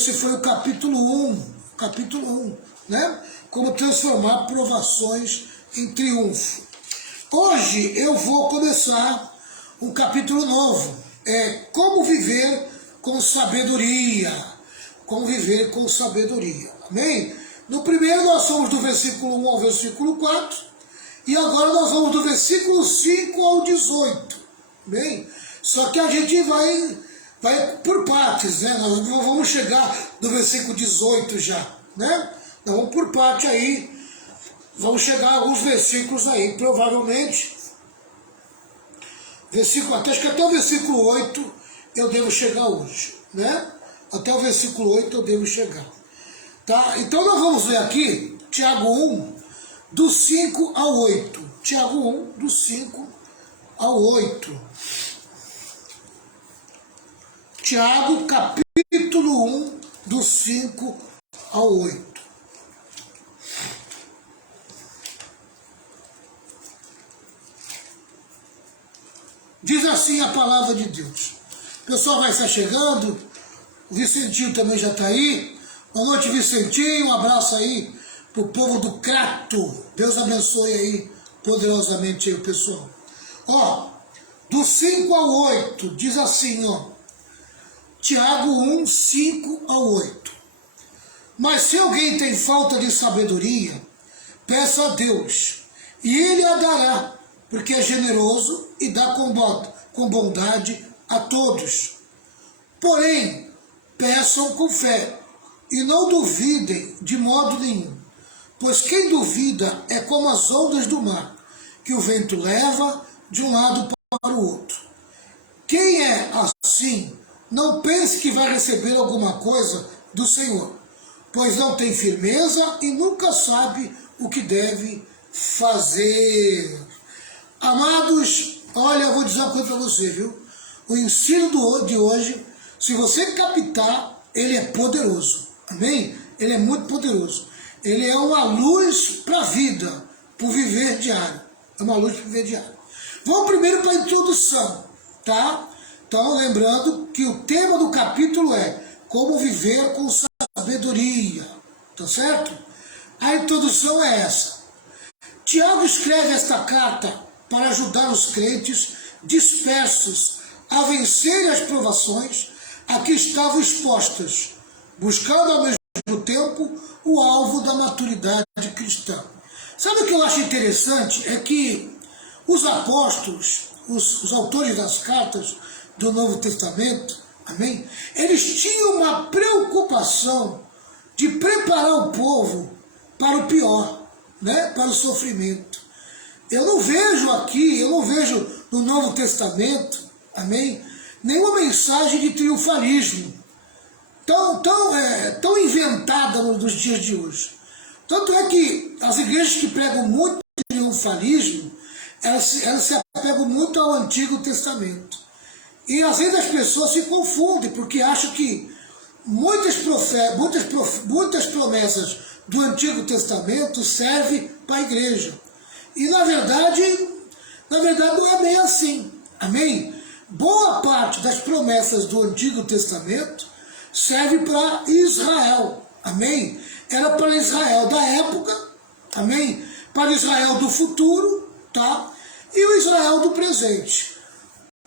Esse foi o capítulo 1, né? Como transformar provações em triunfo. Hoje eu vou começar um capítulo novo, como viver com sabedoria, como viver com sabedoria, amém? No primeiro nós fomos do versículo 1 ao versículo 4, e agora nós vamos do versículo 5 ao 18, amém? Só que a gente vai por partes, né? Nós não vamos chegar do versículo 18 já, né? Nós vamos por parte aí, vamos chegar a alguns versículos aí, provavelmente, acho que até o versículo 8 eu devo chegar hoje, né? Até o versículo 8 eu devo chegar, tá? Então nós vamos ver aqui, Tiago 1, do 5 ao 8, Tiago 1, do 5 ao 8. Tiago, capítulo 1, do 5 ao 8. Diz assim a palavra de Deus. O pessoal vai estar chegando, o Vicentinho também já está aí. Boa noite, Vicentinho, um abraço aí para o povo do Crato. Deus abençoe aí poderosamente aí o pessoal. Ó, do 5 ao 8, diz assim, ó. Tiago 1, 5 ao 8. Mas se alguém tem falta de sabedoria, peça a Deus, e Ele a dará, porque é generoso e dá com bondade a todos. Porém, peçam com fé, e não duvidem de modo nenhum, pois quem duvida é como as ondas do mar, que o vento leva de um lado para o outro. Quem é assim, não pense que vai receber alguma coisa do Senhor, pois não tem firmeza e nunca sabe o que deve fazer. Amados, olha, eu vou dizer uma coisa para você, viu? O ensino de hoje, se você captar, ele é poderoso, amém? Ele é muito poderoso. Ele é uma luz para a vida, para o viver diário. É uma luz para o viver diário. Vamos primeiro para a introdução, tá? Então, lembrando que o tema do capítulo é como viver com sabedoria, tá certo? A introdução é essa. Tiago escreve esta carta para ajudar os crentes dispersos a vencerem as provações a que estavam expostas, buscando ao mesmo tempo o alvo da maturidade cristã. Sabe o que eu acho interessante? É que os apóstolos, os autores das cartas do Novo Testamento, amém? Eles tinham uma preocupação de preparar o povo para o pior, né? Para o sofrimento. Eu não vejo no Novo Testamento, amém? Nenhuma mensagem de triunfalismo tão inventada nos dias de hoje. Tanto é que as igrejas que pregam muito triunfalismo, elas se apegam muito ao Antigo Testamento. E às vezes as pessoas se confundem, porque acham que muitas promessas do Antigo Testamento servem para a igreja. E na verdade não é bem assim, amém? Boa parte das promessas do Antigo Testamento serve para Israel, amém? Era para Israel da época, amém? Para Israel do futuro, tá? E o Israel do presente.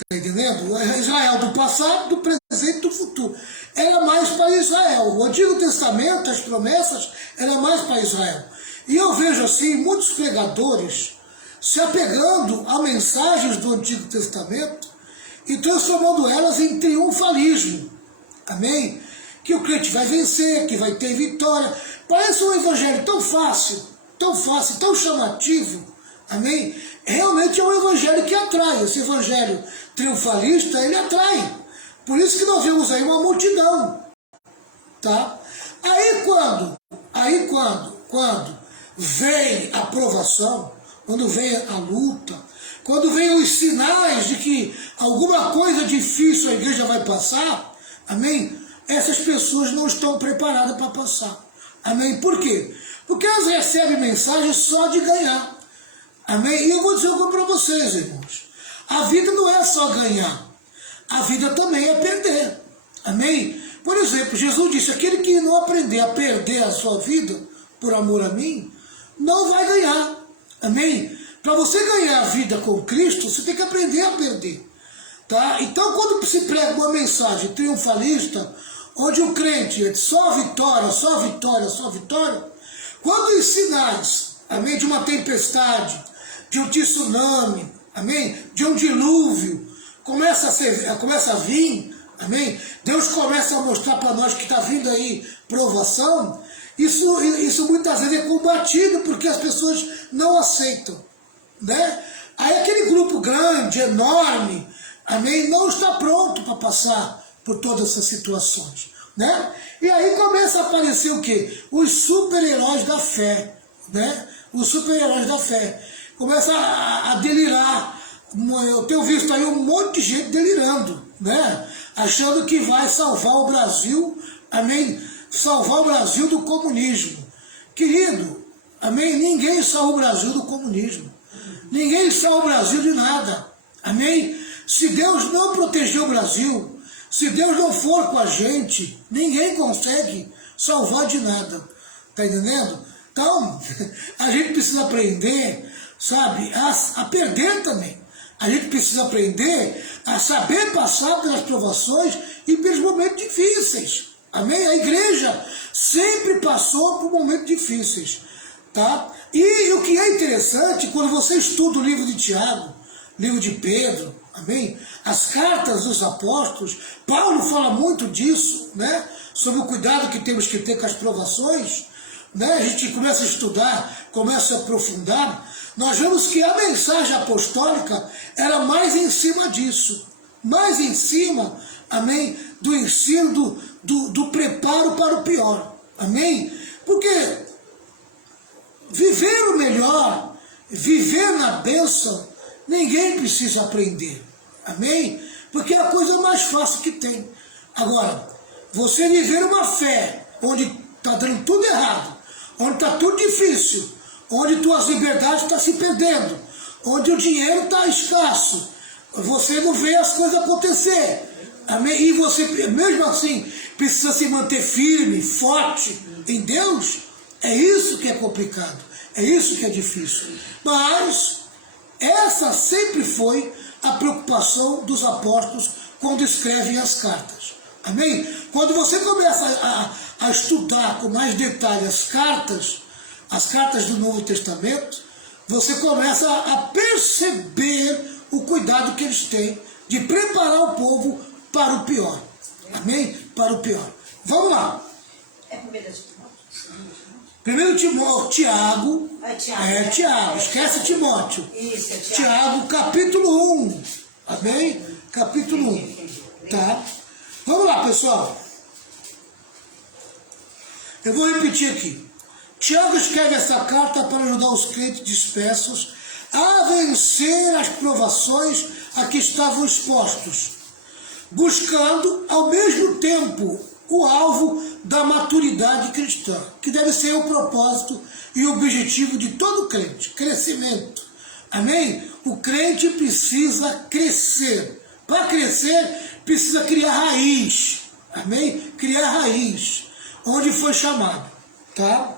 Está entendendo? O Israel do passado, do presente e do futuro. Era mais para Israel. O Antigo Testamento, as promessas, eram mais para Israel. E eu vejo assim, muitos pregadores se apegando a mensagens do Antigo Testamento e transformando elas em triunfalismo. Amém? Que o crente vai vencer, que vai ter vitória. Parece um evangelho tão fácil, tão chamativo. Amém? Realmente é um evangelho que atrai. Esse evangelho triunfalista, ele atrai. Por isso que nós vemos aí uma multidão. Tá? Aí quando vem a provação, quando vem a luta, quando vem os sinais de que alguma coisa difícil a igreja vai passar, amém? Essas pessoas não estão preparadas para passar. Amém? Por quê? Porque elas recebem mensagem só de ganhar. Amém? E eu vou dizer uma coisa para vocês, irmãos. A vida não é só ganhar. A vida também é perder. Amém? Por exemplo, Jesus disse, aquele que não aprender a perder a sua vida por amor a mim, não vai ganhar. Amém? Para você ganhar a vida com Cristo, você tem que aprender a perder. Tá? Então, quando se prega uma mensagem triunfalista, onde o crente é só vitória, só vitória, só vitória, quando os sinais, amém, de uma tempestade, de um tsunami, amém, de um dilúvio, começa a vir, amém, Deus começa a mostrar para nós que está vindo aí provação, isso muitas vezes é combatido porque as pessoas não aceitam, né? Aí aquele grupo grande, enorme, amém, não está pronto para passar por todas essas situações, né? E aí começa a aparecer o quê? Os super-heróis da fé, né? Os super-heróis da fé. Começa a delirar. Eu tenho visto aí um monte de gente delirando, né? Achando que vai salvar o Brasil, amém? Salvar o Brasil do comunismo. Querido, amém? Ninguém salva o Brasil do comunismo. Ninguém salva o Brasil de nada, amém? Se Deus não proteger o Brasil, se Deus não for com a gente, ninguém consegue salvar de nada, tá entendendo? Então, a gente precisa aprender, sabe, a perder também. A gente precisa aprender a saber passar pelas provações e pelos momentos difíceis, amém? A igreja sempre passou por momentos difíceis, tá? E o que é interessante, quando você estuda o livro de Tiago, livro de Pedro, amém? As cartas dos apóstolos, Paulo fala muito disso, né? Sobre o cuidado que temos que ter com as provações, né? A gente começa a estudar, começa a aprofundar, nós vemos que a mensagem apostólica era mais em cima disso, mais em cima, amém? Do ensino, do preparo para o pior, amém? Porque viver o melhor, viver na bênção, ninguém precisa aprender, amém? Porque é a coisa mais fácil que tem. Agora, você viver uma fé onde está dando tudo errado, onde está tudo difícil, onde tuas liberdades estão se perdendo, onde o dinheiro está escasso, você não vê as coisas acontecer, amém? E você, mesmo assim, precisa se manter firme, forte em Deus. É isso que é complicado, é isso que é difícil. Mas essa sempre foi a preocupação dos apóstolos quando escrevem as cartas. Amém? Quando você começa a estudar com mais detalhe as cartas do Novo Testamento, você começa a perceber o cuidado que eles têm de preparar o povo para o pior. Amém? Para o pior. Vamos lá. É 1 1 Timóteo, Tiago, Tiago, né? esquece Timóteo. Isso, é Tiago, capítulo 1, amém? Capítulo 1, tá? Vamos lá, pessoal. Eu vou repetir aqui. Tiago escreve essa carta para ajudar os crentes dispersos a vencer as provações a que estavam expostos, buscando, ao mesmo tempo, o alvo da maturidade cristã, que deve ser o propósito e o objetivo de todo crente, crescimento. Amém? O crente precisa crescer. Para crescer, precisa criar raiz. Amém? Criar raiz, onde foi chamado. Tá?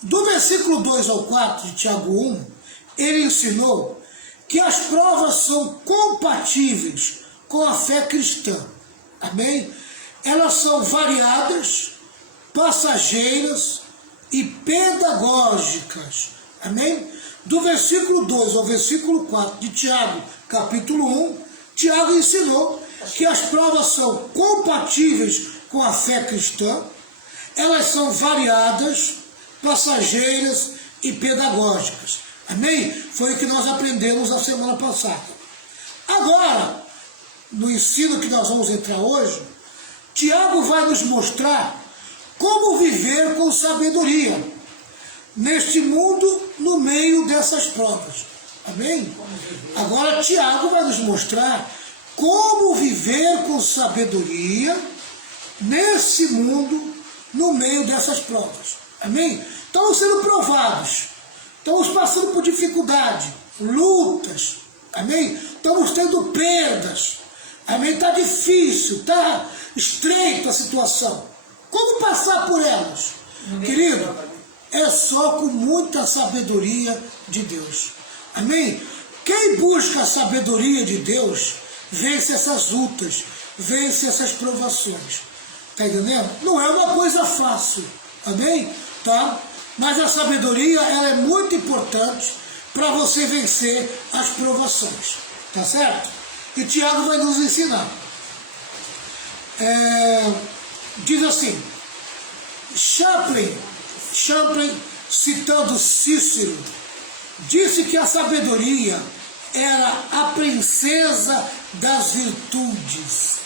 Do versículo 2 ao 4 de Tiago 1, ele ensinou que as provas são compatíveis com a fé cristã. Amém? Elas são variadas, passageiras e pedagógicas. Amém? Do versículo 2 ao versículo 4 de Tiago, capítulo 1, Tiago ensinou que as provas são compatíveis com a fé cristã, elas são variadas, passageiras e pedagógicas. Amém? Foi o que nós aprendemos na semana passada. Agora, no ensino que nós vamos entrar hoje, Tiago vai nos mostrar como viver com sabedoria neste mundo, no meio dessas provas. Amém? Agora Tiago vai nos mostrar como viver com sabedoria nesse mundo, no meio dessas provas. Amém? Estamos sendo provados, estamos passando por dificuldade, lutas, amém? Estamos tendo perdas, Amém? Está difícil, está estreita a situação. Como passar por elas? Querido, é só com muita sabedoria de Deus. Amém? Quem busca a sabedoria de Deus, vence essas lutas, vence essas provações. Está entendendo? Não é uma coisa fácil. Amém? Tá? Mas a sabedoria, ela é muito importante para você vencer as provações. Tá certo? E Tiago vai nos ensinar. Diz assim, Champlin, citando Cícero, disse que a sabedoria era a princesa das virtudes.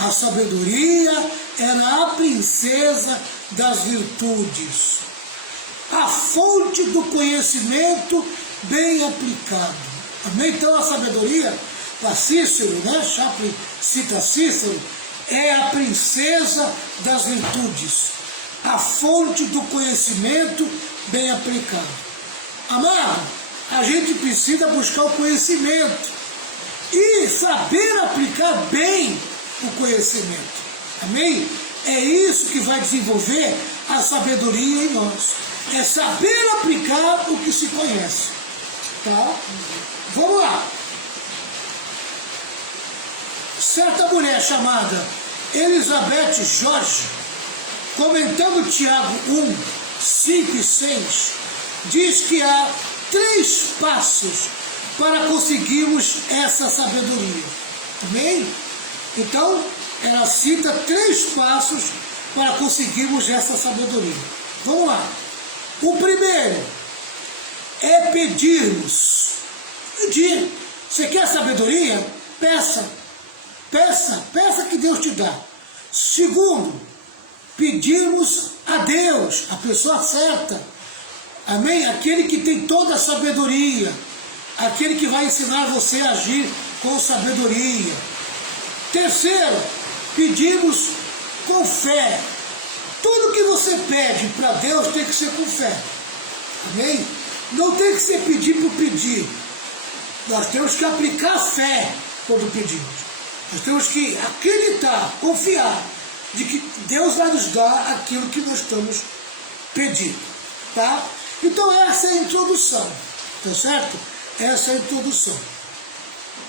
A sabedoria era a princesa das virtudes. A fonte do conhecimento bem aplicado. Amém? Então a sabedoria, a Cícero, né? Champlin cita Cícero, é a princesa das virtudes. A fonte do conhecimento bem aplicado. Amado, a gente precisa buscar o conhecimento e saber aplicar bem o conhecimento. Amém? É isso que vai desenvolver a sabedoria em nós. É saber aplicar o que se conhece. Tá? Vamos lá. Certa mulher chamada Elizabeth Jorge, comentando Tiago 1, 5 e 6, diz que há 3 passos para conseguirmos essa sabedoria. Amém? Então, ela cita 3 passos para conseguirmos essa sabedoria. Vamos lá. O primeiro é pedirmos. Pedir. Você quer sabedoria? Peça. Peça. Peça que Deus te dá. Segundo, pedirmos a Deus, a pessoa certa. Amém? Aquele que tem toda a sabedoria. Aquele que vai ensinar você a agir com sabedoria. Terceiro, pedimos com fé. Tudo que você pede para Deus tem que ser com fé. Amém? Não tem que ser pedir por pedir. Nós temos que aplicar fé quando pedimos. Nós temos que acreditar, confiar de que Deus vai nos dar aquilo que nós estamos pedindo. Tá? Então essa é a introdução. Tá certo? Essa é a introdução.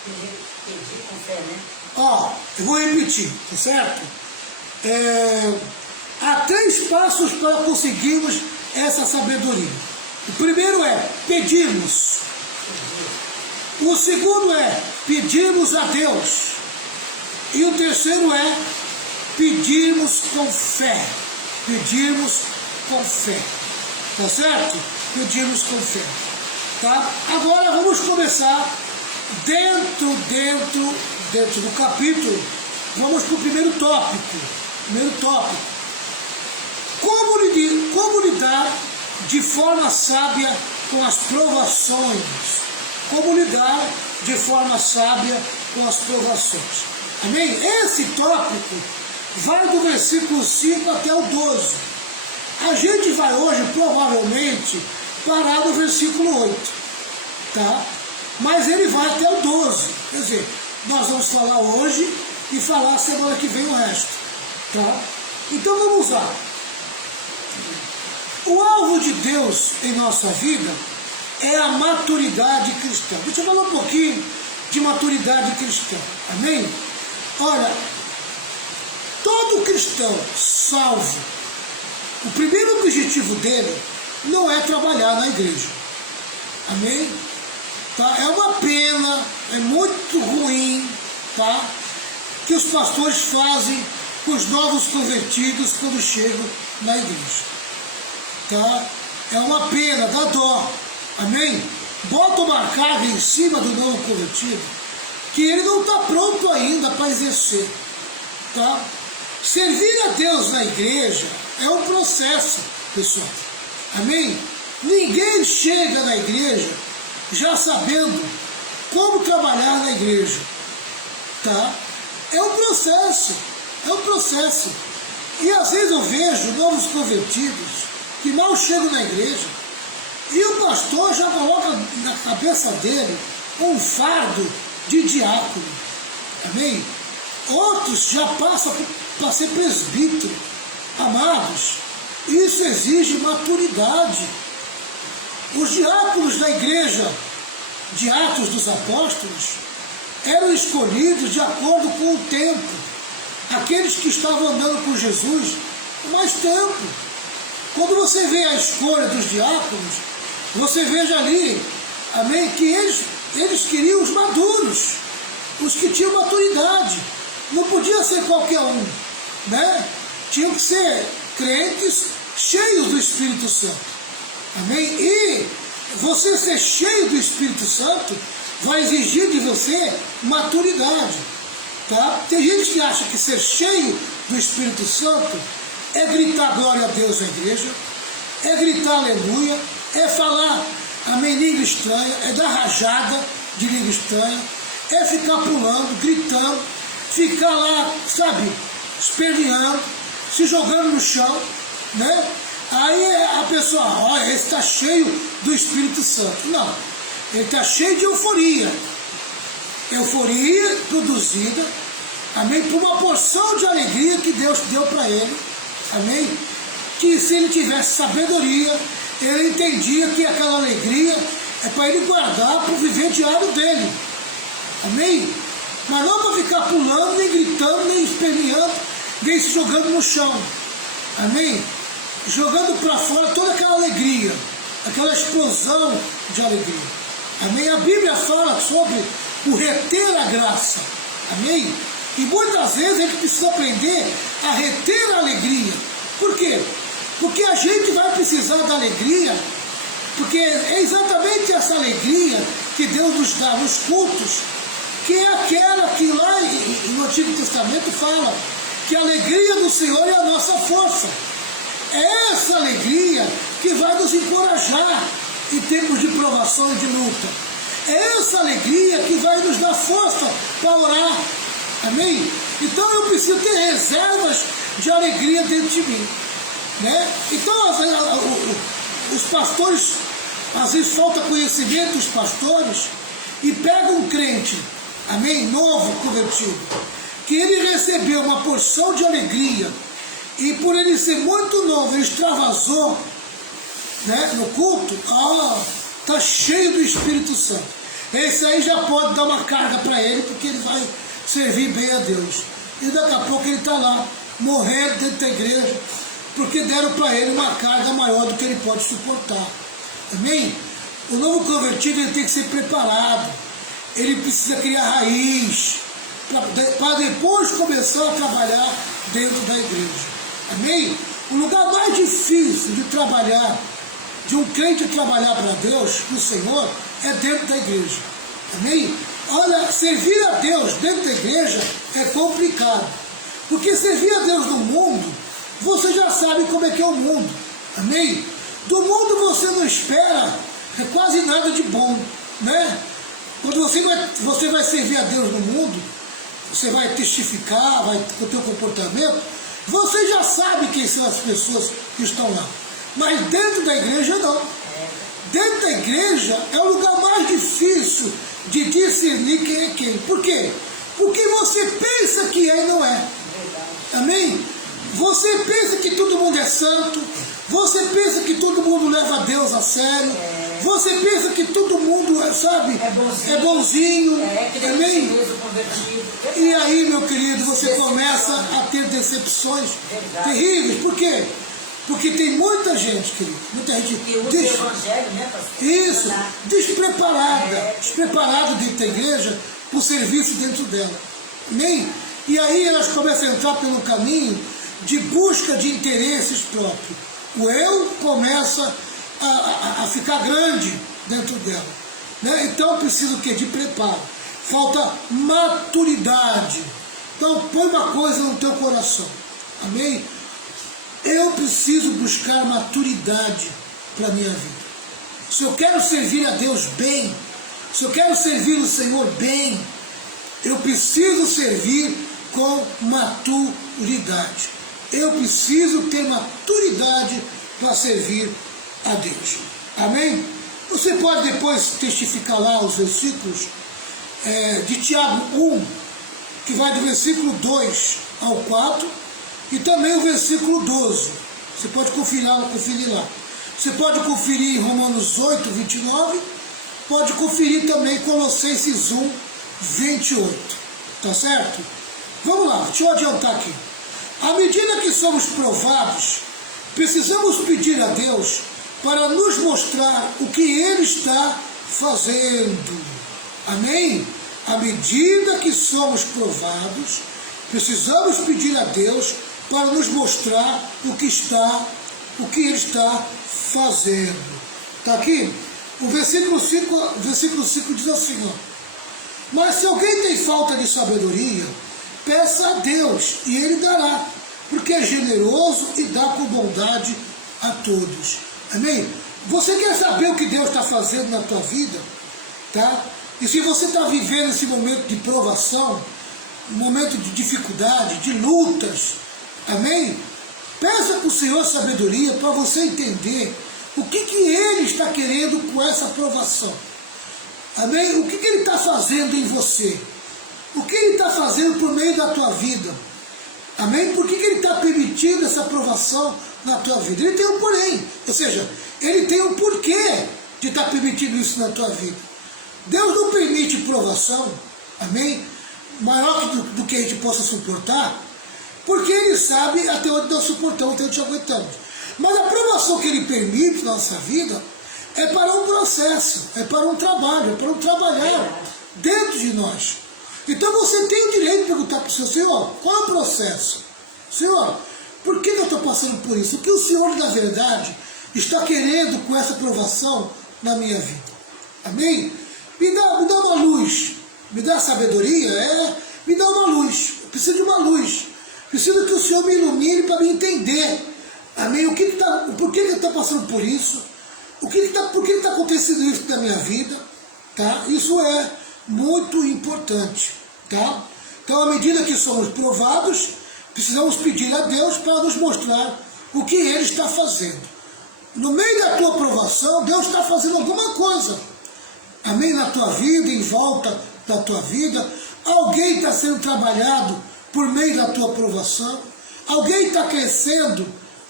Pedir com fé, né? Ó, eu vou repetir, tá certo? Há 3 passos para conseguirmos essa sabedoria. O primeiro é pedirmos. O segundo é pedirmos a Deus. E o terceiro é pedirmos com fé. Pedirmos com fé. Tá certo? Pedirmos com fé. Tá? Agora vamos começar dentro do capítulo. Vamos para o primeiro tópico. Como lidar de forma sábia com as provações? Como lidar de forma sábia com as provações? Amém? Esse tópico vai do versículo 5 até o 12. A gente vai hoje, provavelmente, parar no versículo 8. Tá? Mas ele vai até o 12. Quer dizer, nós vamos falar hoje e falar semana que vem o resto. Tá? Então vamos lá. O alvo de Deus em nossa vida é a maturidade cristã. Deixa eu falar um pouquinho de maturidade cristã. Amém? Olha, todo cristão salvo, o primeiro objetivo dele não é trabalhar na igreja. Amém? Tá? É uma pena, é muito ruim, tá? Que os pastores fazem com os novos convertidos quando chegam na igreja. Tá? É uma pena, dá dó. Amém? Bota uma carga em cima do novo convertido que ele não está pronto ainda para exercer. Tá? Servir a Deus na igreja é um processo, pessoal. Amém? Ninguém chega na igreja já sabendo como trabalhar na igreja. Tá? É um processo. E às vezes eu vejo novos convertidos que mal chegam na igreja e o pastor já coloca na cabeça dele um fardo de diácono. Amém? Outros já passam para ser presbítero. Amados, isso exige maturidade. Os diáconos da igreja de Atos dos Apóstolos eram escolhidos de acordo com o tempo. Aqueles que estavam andando com Jesus há mais tempo. Quando você vê a escolha dos diáconos, você veja ali, amém, que eles queriam os maduros, os que tinham maturidade. Não podia ser qualquer um, né? Tinham que ser crentes cheios do Espírito Santo. Amém? E você ser cheio do Espírito Santo vai exigir de você maturidade. Tá? Tem gente que acha que ser cheio do Espírito Santo é gritar glória a Deus na igreja, é gritar aleluia, é falar amém, língua estranha, é dar rajada de língua estranha, é ficar pulando, gritando, ficar lá, sabe, esperneando, se jogando no chão, né? Aí a pessoa, olha, esse está cheio do Espírito Santo. Não, ele está cheio de euforia. Euforia produzida, amém, por uma porção de alegria que Deus deu para ele, amém? Que se ele tivesse sabedoria, ele entendia que aquela alegria é para ele guardar para o viver diário dele, amém? Mas não para ficar pulando, nem gritando, nem esperneando, nem se jogando no chão, amém? Jogando para fora toda aquela alegria, aquela explosão de alegria, amém? A Bíblia fala sobre o reter a graça, amém? E muitas vezes a gente precisa aprender a reter a alegria. Por quê? Porque a gente vai precisar da alegria, porque é exatamente essa alegria que Deus nos dá nos cultos, que é aquela que lá no Antigo Testamento fala que a alegria do Senhor é a nossa força. É essa alegria que vai nos encorajar em tempos de provação e de luta. É essa alegria que vai nos dar força para orar. Amém? Então eu preciso ter reservas de alegria dentro de mim, né? Então os pastores, às vezes falta conhecimento dos pastores e pegam um crente, amém, novo, convertido, que ele recebeu uma porção de alegria e por ele ser muito novo, ele extravasou, né, no culto, está cheio do Espírito Santo. Esse aí já pode dar uma carga para ele, porque ele vai servir bem a Deus. E daqui a pouco ele está lá, morrendo dentro da igreja, porque deram para ele uma carga maior do que ele pode suportar. Amém? O novo convertido ele tem que ser preparado, ele precisa criar raiz, para depois começar a trabalhar dentro da igreja. Amém? O lugar mais difícil de trabalhar, de um crente trabalhar para Deus, para o Senhor, é dentro da igreja. Amém? Olha, servir a Deus dentro da igreja é complicado. Porque servir a Deus no mundo, você já sabe como é que é o mundo. Amém? Do mundo você não espera quase nada de bom, né? Quando você vai servir a Deus no mundo, você vai testificar, vai com o teu comportamento, você já sabe quem são as pessoas que estão lá. Mas dentro da igreja não. Dentro da igreja é o lugar mais difícil de discernir quem é quem. Por quê? Porque você pensa que é e não é. Amém? Você pensa que todo mundo é santo. Você pensa que todo mundo leva a Deus a sério. Você pensa que todo mundo, sabe, é bonzinho. Amém? E aí, meu querido, você começa a ter decepções terríveis. Por quê? Porque tem muita gente, querido, muita gente despreparada dentro da igreja para o serviço dentro dela. Amém? E aí elas começam a entrar pelo caminho de busca de interesses próprios. O eu começa a ficar grande dentro dela. Né? Então precisa o quê? De preparo. Falta maturidade. Então põe uma coisa no teu coração. Amém? Eu preciso buscar maturidade para a minha vida. Se eu quero servir a Deus bem, se eu quero servir o Senhor bem, eu preciso servir com maturidade. Eu preciso ter maturidade para servir a Deus. Amém? Você pode depois testificar lá os versículos de Tiago 1, que vai do versículo 2 ao 4, e também o versículo 12. Você pode conferir lá. Você pode conferir em Romanos 8, 29, pode conferir também Colossenses 1, 28. Tá certo? Vamos lá, deixa eu adiantar aqui. À medida que somos provados, precisamos pedir a Deus para nos mostrar o que Ele está fazendo. Amém? À medida que somos provados, precisamos pedir a Deus para nos mostrar o que Ele está fazendo. Está aqui? O versículo 5 diz assim, ó: mas se alguém tem falta de sabedoria, peça a Deus e Ele dará, porque é generoso e dá com bondade a todos. Amém? Você quer saber o que Deus está fazendo na tua vida? Tá? E se você está vivendo esse momento de provação, um momento de dificuldade, de lutas, amém? Peça para o Senhor sabedoria para você entender o que Ele está querendo com essa provação. Amém? O que Ele está fazendo em você? O que Ele está fazendo por meio da tua vida? Amém? Por que Ele está permitindo essa provação na tua vida? Ele tem um porém, ou seja, Ele tem um porquê de estar permitindo isso na tua vida. Deus não permite provação, amém? Maior do que a gente possa suportar, porque Ele sabe até onde nós suportamos, até onde aguentamos. Mas a provação que Ele permite na nossa vida é para um processo, é para um trabalho, é para um trabalhar dentro de nós. Então você tem o direito de perguntar para o Senhor, qual é o processo? Senhor, por que eu estou passando por isso? O que o Senhor, na verdade, está querendo com essa provação na minha vida? Amém? Me dá uma luz, me dá sabedoria, me dá uma luz. Eu preciso de uma luz. Preciso que o Senhor me ilumine para me entender. Amém? Por que eu estou passando por isso? Por que está acontecendo isso na minha vida? Tá? Isso é muito importante. Tá? Então, à medida que somos provados, precisamos pedir a Deus para nos mostrar o que Ele está fazendo. No meio da tua provação, Deus está fazendo alguma coisa. Amém? Na tua vida, em volta da tua vida. Alguém está sendo trabalhado por meio da tua provação. Alguém está crescendo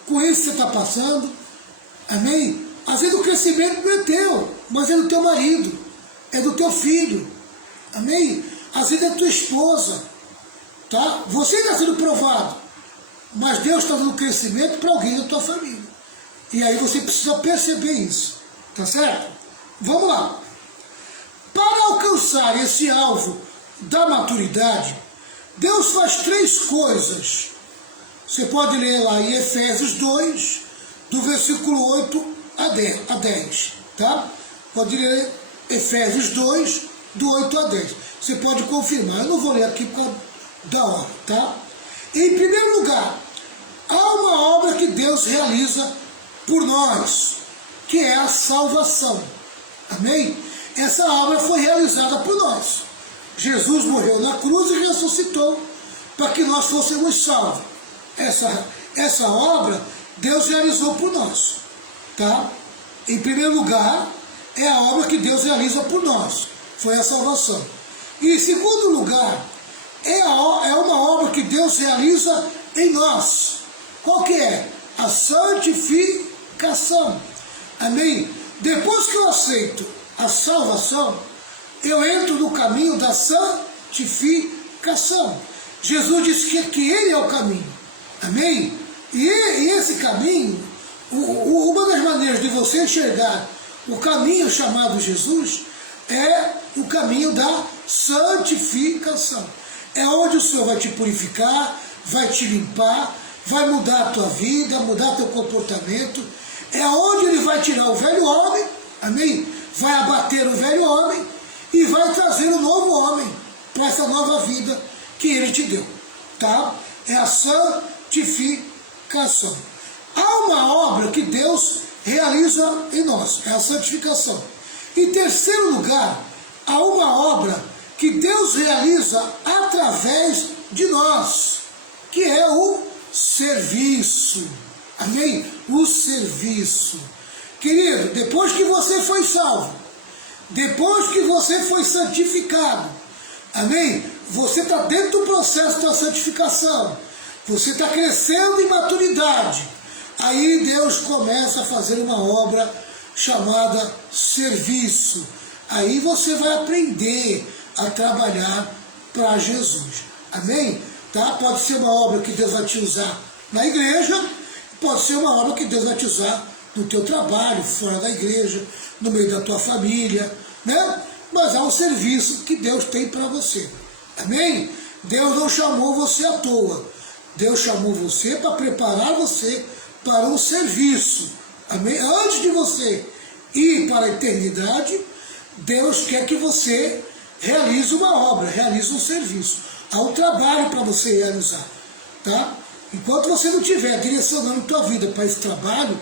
com isso que você está passando. Amém? Às vezes o crescimento não é teu, mas é do teu marido, é do teu filho. Amém? Às vezes é tua esposa. Tá? Você está sendo provado, mas Deus está dando crescimento para alguém da tua família. E aí você precisa perceber isso. Tá certo? Vamos lá. Para alcançar esse alvo da maturidade, Deus faz 3 coisas. Você pode ler lá em Efésios 2, do versículo 8 a 10. Tá? Pode ler Efésios 2, do 8 a 10. Você pode confirmar. Eu não vou ler aqui por causa da hora. Tá? Em primeiro lugar, há uma obra que Deus realiza por nós, que é a salvação. Amém? Essa obra foi realizada por nós. Jesus morreu na cruz e ressuscitou para que nós fôssemos salvos. Essa obra Deus realizou por nós. Tá? Em primeiro lugar, é a obra que Deus realiza por nós. Foi a salvação. E em segundo lugar, é uma obra que Deus realiza em nós. Qual que é? A santificação. Amém? Depois que eu aceito a salvação, eu entro no caminho da santificação. Jesus disse que Ele é o caminho. Amém? E esse caminho, uma das maneiras de você enxergar o caminho chamado Jesus, é o caminho da santificação. É onde o Senhor vai te purificar, vai te limpar, vai mudar a tua vida, mudar teu comportamento. É onde Ele vai tirar o velho homem, amém? Vai abater o velho homem e vai trazer um novo homem para essa nova vida que Ele te deu. Tá? É a santificação. Há uma obra que Deus realiza em nós, é a santificação. Em terceiro lugar, há uma obra que Deus realiza através de nós, que é o serviço. Amém? O serviço. Querido, depois que você foi salvo, depois que você foi santificado, amém? você está dentro do processo da santificação, você está crescendo em maturidade, aí Deus começa a fazer uma obra chamada serviço. Aí você vai aprender a trabalhar para Jesus. Amém? Tá? Pode ser uma obra que Deus vai te usar na igreja, pode ser uma obra que Deus vai te usar no teu trabalho, fora da igreja, no meio da tua família, né? Mas é um serviço que Deus tem para você. Amém? Deus não chamou você à toa. Deus chamou você para preparar você para um serviço. Amém? Antes de você ir para a eternidade, Deus quer que você realize uma obra, realize um serviço. Há um trabalho para você realizar. Tá? Enquanto você não estiver direcionando a tua vida para esse trabalho,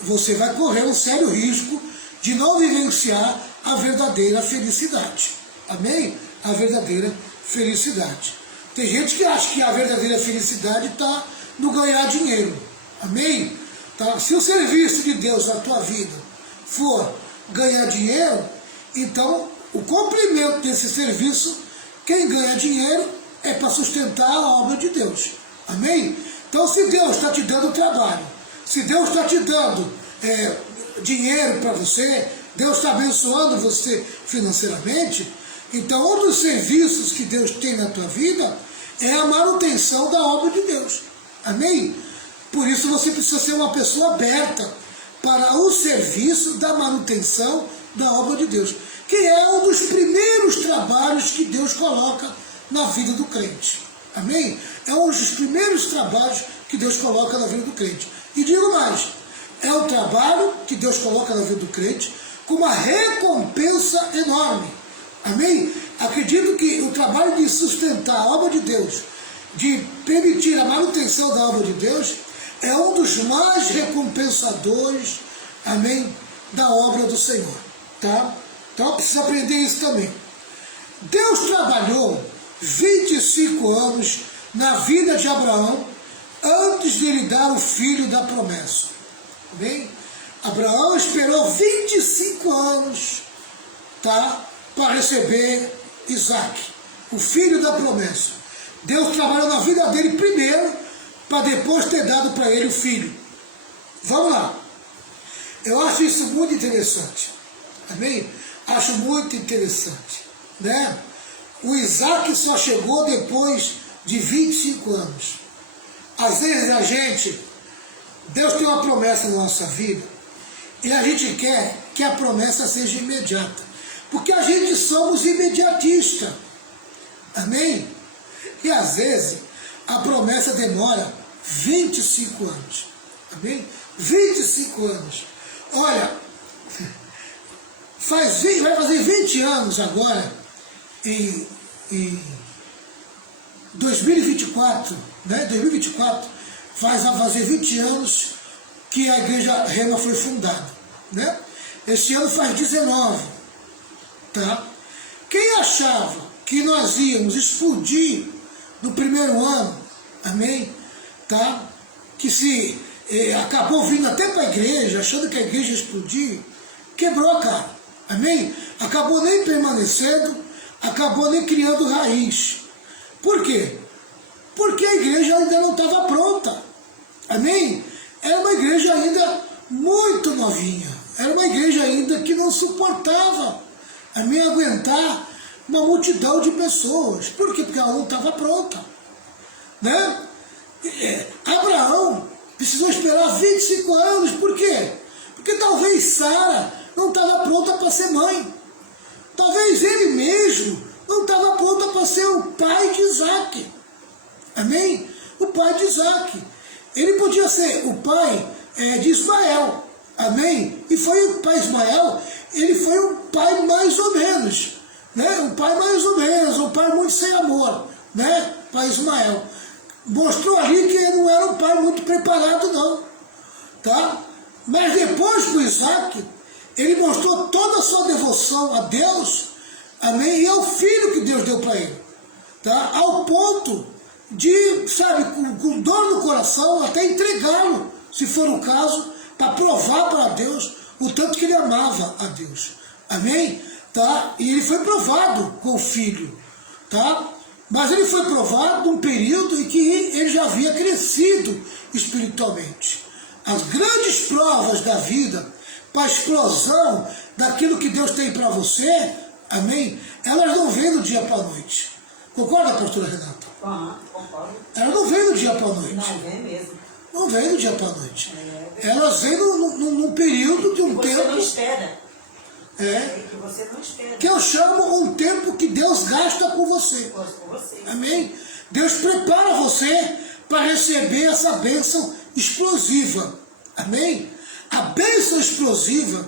você vai correr um sério risco de não vivenciar a verdadeira felicidade. Amém? A verdadeira felicidade. Tem gente que acha que a verdadeira felicidade está no ganhar dinheiro. Amém? Tá? Se o serviço de Deus na tua vida for ganhar dinheiro, então o cumprimento desse serviço, quem ganha dinheiro é para sustentar a obra de Deus. Amém? Então, se Deus está te dando trabalho, se Deus está te dando dinheiro para você, Deus está abençoando você financeiramente, então um dos serviços que Deus tem na tua vida é a manutenção da obra de Deus. Amém? Por isso você precisa ser uma pessoa aberta para o serviço da manutenção da obra de Deus, que é um dos primeiros trabalhos que Deus coloca na vida do crente. Amém? É um dos primeiros trabalhos que Deus coloca na vida do crente. E digo mais, é um trabalho que Deus coloca na vida do crente com uma recompensa enorme. Amém? Acredito que o trabalho de sustentar a obra de Deus, de permitir a manutenção da obra de Deus, é um dos mais recompensadores, amém, da obra do Senhor. Tá? Então precisa aprender isso também. Deus trabalhou 25 anos na vida de Abraão antes de lhe dar o filho da promessa. Amém? Abraão esperou 25 anos, tá, para receber Isaac, o filho da promessa. Deus trabalhou na vida dele primeiro, para depois ter dado para ele o filho. Vamos lá. Eu acho isso muito interessante. Amém? Acho muito interessante. Né? O Isaac só chegou depois de 25 anos. Às vezes Deus tem uma promessa na nossa vida, e a gente quer que a promessa seja imediata. Porque a gente somos imediatistas. Amém? E às vezes a promessa demora 25 anos. Amém? 25 anos. Olha, vai fazer 20 anos agora, em 2024, né? 2024 vai fazer 20 anos que a Igreja Rema foi fundada, né? Este ano faz 19, tá? Quem achava que nós íamos explodir no primeiro ano, amém? Tá? Que se acabou vindo até para a igreja, achando que a igreja ia explodir, quebrou a cara, amém? Acabou nem permanecendo, acabou nem criando raiz. Por quê? Porque a igreja ainda não estava pronta, amém? Era uma igreja ainda muito novinha, era uma igreja ainda que não suportava, amém, aguentar uma multidão de pessoas. Por quê? Porque ela não estava pronta, né? Abraão precisou esperar 25 anos, por quê? Porque talvez Sara não estava pronta para ser mãe, talvez ele mesmo não estava pronto para ser o pai de Isaac, amém? O pai de Isaac, ele podia ser o pai de Ismael, amém? E foi o pai Ismael, ele foi um pai mais ou menos, né? Um pai mais ou menos, um pai muito sem amor, né? Pai Ismael. Mostrou ali que ele não era um pai muito preparado, não. Tá? Mas depois com Isaac, ele mostrou toda a sua devoção a Deus, amém? E ao filho que Deus deu para ele. Tá? Ao ponto de, sabe, com dor no coração, até entregá-lo, se for o caso, para provar para Deus o tanto que ele amava a Deus. Amém? Tá? E ele foi provado com o filho. Tá? Mas ele foi provado num período em que ele já havia crescido espiritualmente. As grandes provas da vida, para a explosão daquilo que Deus tem para você, amém? Elas não vêm do dia para a noite. Concorda, pastora Renata? Concordo. Elas não vêm do dia para a noite. Não vem mesmo. Não vêm do dia para a noite. Elas vêm num período de um tempo. Você não espera. Que você não espera. Que eu chamo um tempo que Deus gasta com você. Amém? Deus prepara você para receber essa bênção explosiva. Amém? A bênção explosiva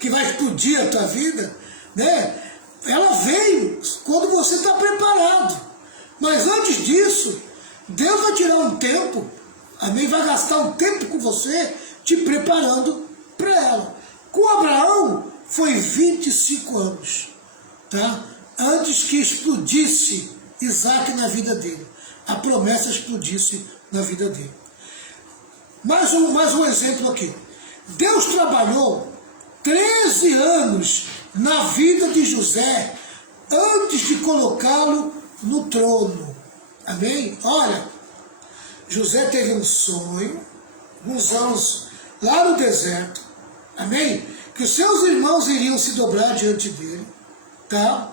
que vai explodir a tua vida, né? Ela vem quando você está preparado. Mas antes disso, Deus vai tirar um tempo, amém? Vai gastar um tempo com você, te preparando para ela. Com Abraão foi 25 anos, tá? Antes que explodisse Isaac na vida dele. A promessa explodisse na vida dele. Mais um exemplo aqui. Deus trabalhou 13 anos na vida de José antes de colocá-lo no trono. Amém? Olha, José teve um sonho, uns anos lá no deserto, amém? Que os seus irmãos iriam se dobrar diante dele, tá?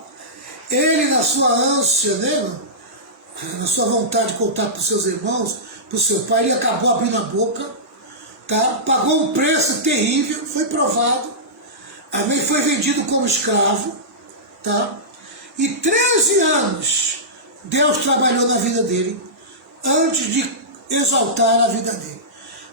Ele, na sua ânsia, né, na sua vontade de contar para os seus irmãos, para o seu pai, ele acabou abrindo a boca, tá? Pagou um preço terrível, foi provado, amém? Foi vendido como escravo, tá? E 13 anos Deus trabalhou na vida dele antes de exaltar a vida dele.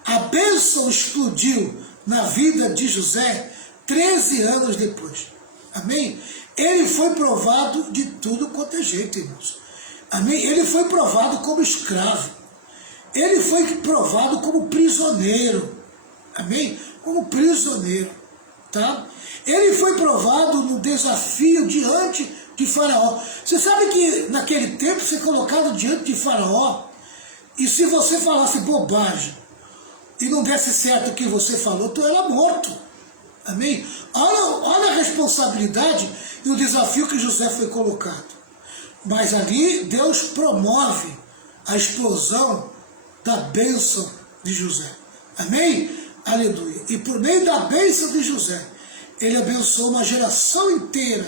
A bênção explodiu na vida de José 13 anos depois. Amém? Ele foi provado de tudo quanto é jeito, irmãos. Amém? Ele foi provado como escravo. Ele foi provado como prisioneiro. Amém? Como prisioneiro. Tá? Ele foi provado no desafio diante de Faraó. Você sabe que naquele tempo ser colocado diante de Faraó, e se você falasse bobagem e não desse certo o que você falou, tu era morto. Amém? Olha a responsabilidade e o desafio que José foi colocado. Mas ali Deus promove a explosão da bênção de José. Amém? Aleluia. E por meio da bênção de José, ele abençoou uma geração inteira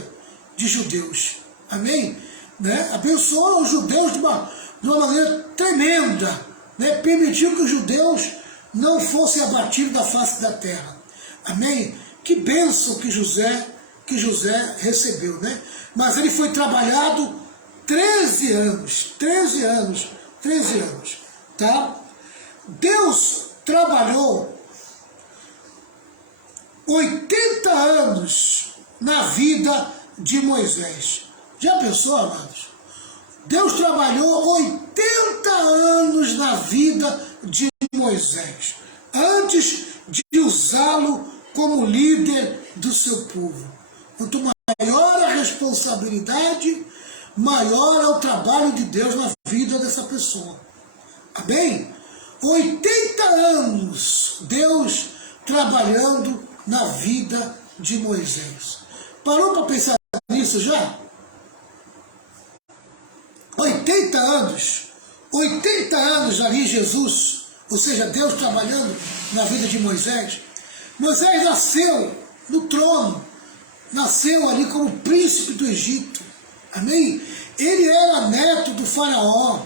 de judeus. Amém? Né? Abençoou os judeus de uma maneira tremenda. Né? Permitiu que os judeus não fossem abatidos da face da terra. Amém? Que bênção que José recebeu, né? Mas ele foi trabalhado 13 anos, tá? Deus trabalhou 80 anos na vida de Moisés. Já pensou, amados? Deus trabalhou 80 anos na vida de Moisés, antes de usá-lo como líder do seu povo. Quanto maior a responsabilidade, maior é o trabalho de Deus na vida dessa pessoa. Amém? 80 anos Deus trabalhando na vida de Moisés. Parou para pensar nisso já? 80 anos ali Jesus, ou seja, Deus trabalhando na vida de Moisés. Moisés nasceu no trono, nasceu ali como príncipe do Egito, amém? Ele era neto do faraó,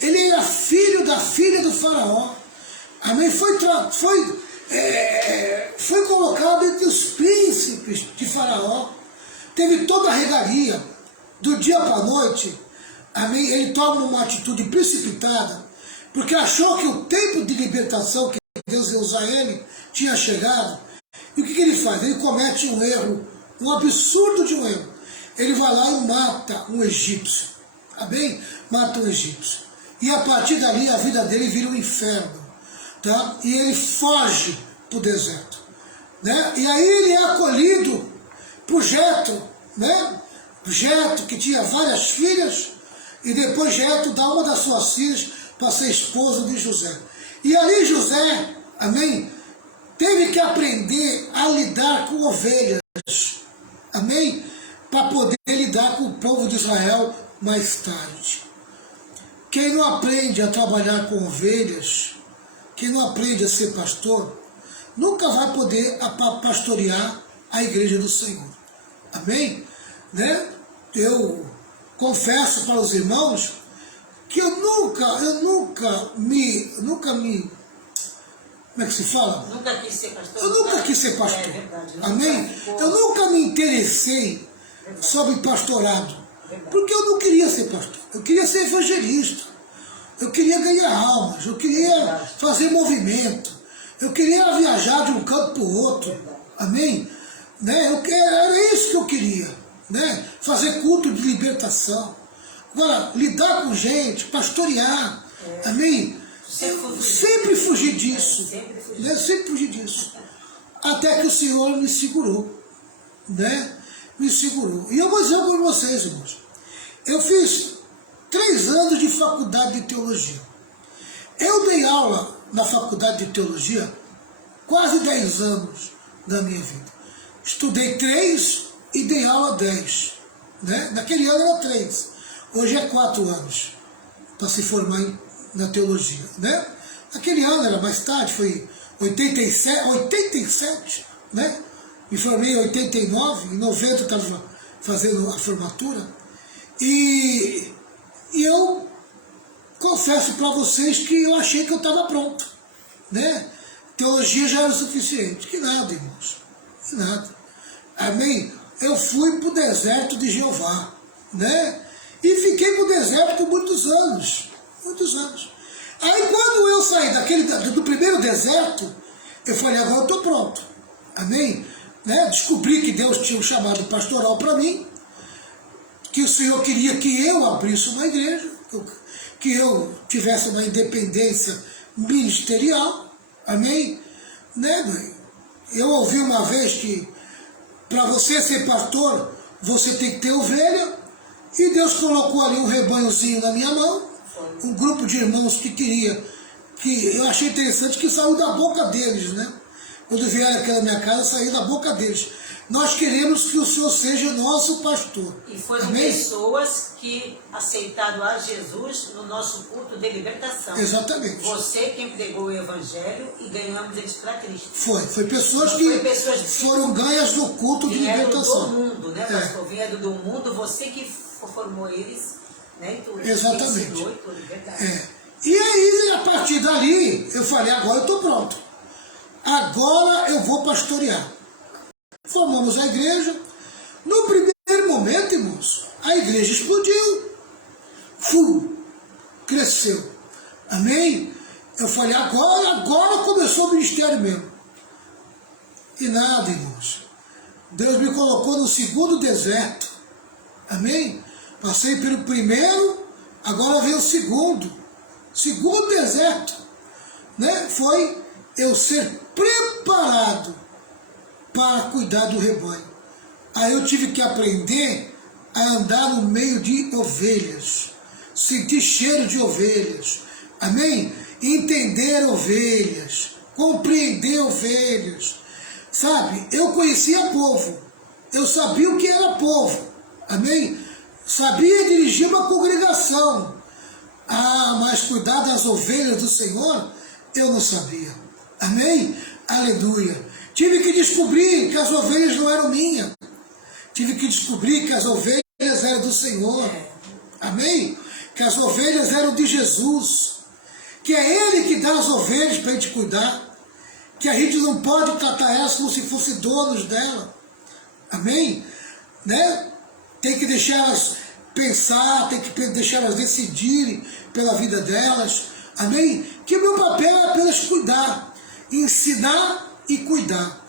ele era filho da filha do faraó, amém? Foi colocado entre os príncipes de faraó, teve toda a regalia, do dia para a noite, amém? Ele toma uma atitude precipitada, porque achou que o tempo de libertação que Deus ia usar ele tinha chegado. E o que ele faz? Ele comete um erro, um absurdo de um erro. Ele vai lá e mata um egípcio. Amém? Mata um egípcio. E a partir dali a vida dele vira um inferno. Tá? E ele foge para o deserto. Né? E aí ele é acolhido por Jetro, né? Jetro, que tinha várias filhas, e depois Jetro dá uma das suas filhas para ser esposa de José. E ali José, amém, teve que aprender a lidar com ovelhas, amém, para poder lidar com o povo de Israel mais tarde. Quem não aprende a trabalhar com ovelhas, quem não aprende a ser pastor, nunca vai poder pastorear a igreja do Senhor. Amém? Né? Eu confesso para os irmãos que eu nunca me, como é que se fala? Nunca quis ser pastor. Eu nunca quis ser pastor. É verdade. Amém? Eu nunca me interessei sobre pastorado. Porque eu não queria ser pastor. Eu queria ser evangelista. Eu queria ganhar almas. Eu queria fazer movimento. Eu queria viajar de um canto para o outro. Amém? Né? Era isso que eu queria. Né? Fazer culto de libertação. Agora, lidar com gente, pastorear. Amém? Sempre fugi disso. Sempre fugi disso. Até que o Senhor me segurou. Né? Me segurou. E eu vou dizer para vocês, irmãos. Eu fiz 3 anos de faculdade de teologia. Eu dei aula na faculdade de teologia quase 10 anos da minha vida. Estudei 3 e dei aula 10. Né? Naquele ano era 3. Hoje é 4 anos para se formar na teologia. Né? Naquele ano era mais tarde, foi 87, né? Me formei em 89, em 90 estava fazendo a formatura. E eu confesso para vocês que eu achei que eu estava pronto. Né? Teologia já era o suficiente. Que nada, irmãos. Que nada. Amém? Eu fui para o deserto de Jeová. Né? E fiquei no deserto por muitos anos. Muitos anos. Aí quando eu saí do primeiro deserto, eu falei, agora eu estou pronto. Amém? Né? Descobri que Deus tinha um chamado pastoral para mim, que o Senhor queria que eu abrisse uma igreja, que eu tivesse uma independência ministerial. Amém? Né? Eu ouvi uma vez que para você ser pastor, você tem que ter ovelha, e Deus colocou ali um rebanhozinho na minha mão, um grupo de irmãos que queria, que eu achei interessante que saiu da boca deles, né? Quando vieram aqui na minha casa, saiu da boca deles. Nós queremos que o Senhor seja nosso pastor. E foram Amém? pessoas que aceitaram a Jesus no nosso culto de libertação. Exatamente. Você quem pregou o Evangelho e ganhamos eles para Cristo. Foi pessoas Não que foi pessoas foram ganhas no culto de vieram libertação. do mundo, né, pastor? Vieram do mundo, você que formou eles, né, e tudo. Exatamente. Ensinou e tudo, verdade. E aí, a partir dali, eu falei, agora eu estou pronto. Agora eu vou pastorear. Formamos a igreja. No primeiro momento, irmãos, a igreja explodiu. Cresceu. Amém? Eu falei, agora começou o ministério mesmo. E nada, irmãos. Deus me colocou no segundo deserto. Amém? Passei pelo primeiro, agora vem o segundo. Segundo deserto. Né? Foi eu ser preparado para cuidar do rebanho. Aí eu tive que aprender a andar no meio de ovelhas, sentir cheiro de ovelhas, amém? Entender ovelhas, compreender ovelhas, sabe? Eu conhecia povo, eu sabia o que era povo, amém? Sabia dirigir uma congregação, mas cuidar das ovelhas do Senhor, eu não sabia, amém? Aleluia. Tive que descobrir que as ovelhas não eram minhas. Tive que descobrir que as ovelhas eram do Senhor. Amém? Que as ovelhas eram de Jesus. Que é Ele que dá as ovelhas para a gente cuidar. Que a gente não pode tratar elas como se fossem donos dela. Amém? Né? Tem que deixar elas pensar, tem que deixar elas decidirem pela vida delas. Amém? Que o meu papel é apenas cuidar, ensinar e cuidar.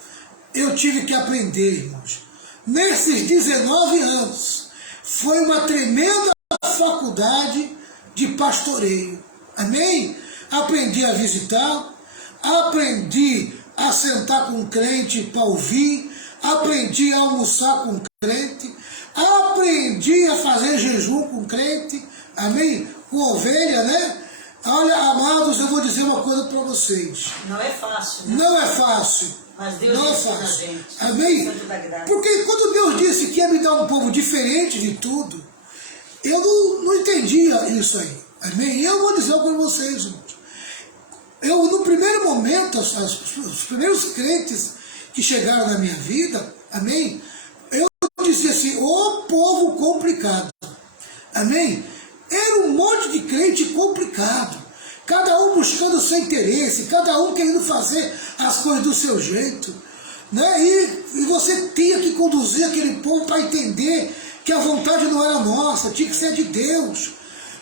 Eu tive que aprender, irmãos. Nesses 19 anos, foi uma tremenda faculdade de pastoreio. Amém? Aprendi a visitar, aprendi a sentar com um crente para ouvir, aprendi a almoçar com um crente, aprendi a fazer jejum com um crente, amém? Com ovelha, né? Olha, amados, eu vou dizer uma coisa para vocês. Não é fácil, né? Não é fácil. Mas Deus não é ensina fácil. a gente. Amém? Santo da graça. Porque quando Deus disse que ia me dar um povo diferente de tudo, eu não entendia isso aí. Amém? E eu vou dizer para vocês, irmãos. Eu, no primeiro momento, os primeiros crentes que chegaram na minha vida, amém? Eu dizia assim, ô povo complicado, amém? Era um monte de crente complicado, cada um buscando o seu interesse, cada um querendo fazer as coisas do seu jeito, né? E você tinha que conduzir aquele povo para entender que a vontade não era nossa, tinha que ser de Deus,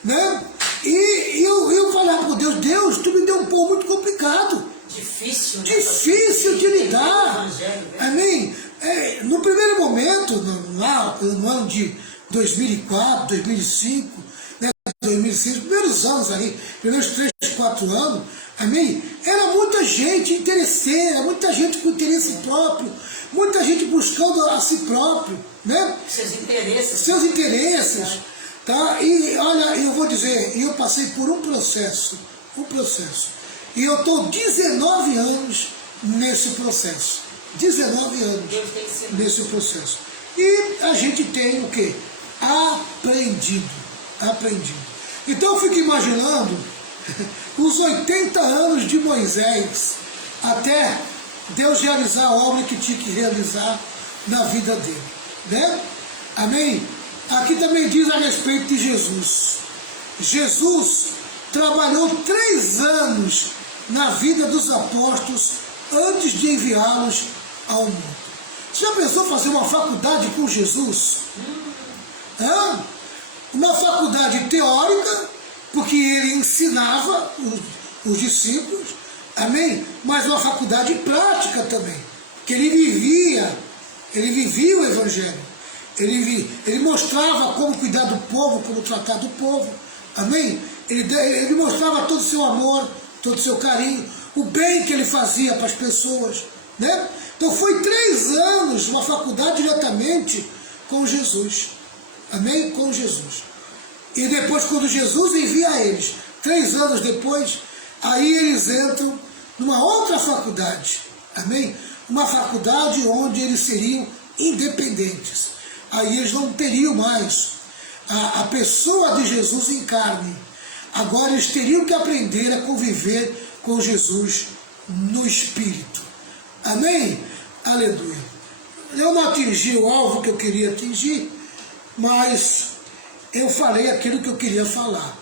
né? E eu falava com Deus, Deus, tu me deu um povo muito complicado. Difícil, né? Difícil de lidar. Né? Amém? No primeiro momento, lá no ano de 2004, 2005, né, 2006, primeiros anos ali, primeiros 3, 4 anos, amém? Era muita gente interesseira, muita gente com interesse próprio, muita gente buscando a si próprio, né? Seus interesses. Seus interesses. Tá? E olha, eu vou dizer, eu passei por um processo, e eu estou 19 anos nesse processo, 19 anos nesse processo, e a gente tem o quê? Aprendido. Então eu fico imaginando os 80 anos de Moisés, até Deus realizar a obra que tinha que realizar na vida dele, né? Amém? Aqui também diz a respeito de Jesus. Jesus trabalhou 3 anos na vida dos apóstolos antes de enviá-los ao mundo. Você já pensou fazer uma faculdade com Jesus? Uma faculdade teórica, porque ele ensinava os discípulos, amém? Mas uma faculdade prática também, que ele vivia o Evangelho. Ele mostrava como cuidar do povo, como tratar do povo, amém? Ele mostrava todo o seu amor, todo o seu carinho, o bem que ele fazia para as pessoas, né? Então foi 3 anos, uma faculdade diretamente com Jesus, amém? Com Jesus. E depois, quando Jesus envia eles, 3 anos depois, aí eles entram numa outra faculdade, amém? Uma faculdade onde eles seriam independentes. Aí eles não teriam mais a pessoa de Jesus em carne. Agora eles teriam que aprender a conviver com Jesus no Espírito. Amém? Aleluia. Eu não atingi o alvo que eu queria atingir, mas eu falei aquilo que eu queria falar,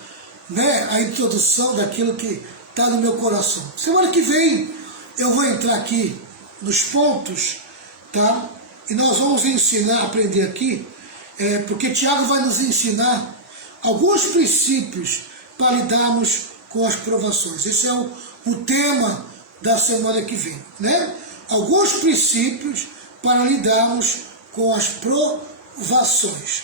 né? A introdução daquilo que está no meu coração. Semana que vem eu vou entrar aqui nos pontos, tá? E nós vamos ensinar, aprender aqui, porque Tiago vai nos ensinar alguns princípios para lidarmos com as provações. Esse é o tema da semana que vem, né? Alguns princípios para lidarmos com as provações.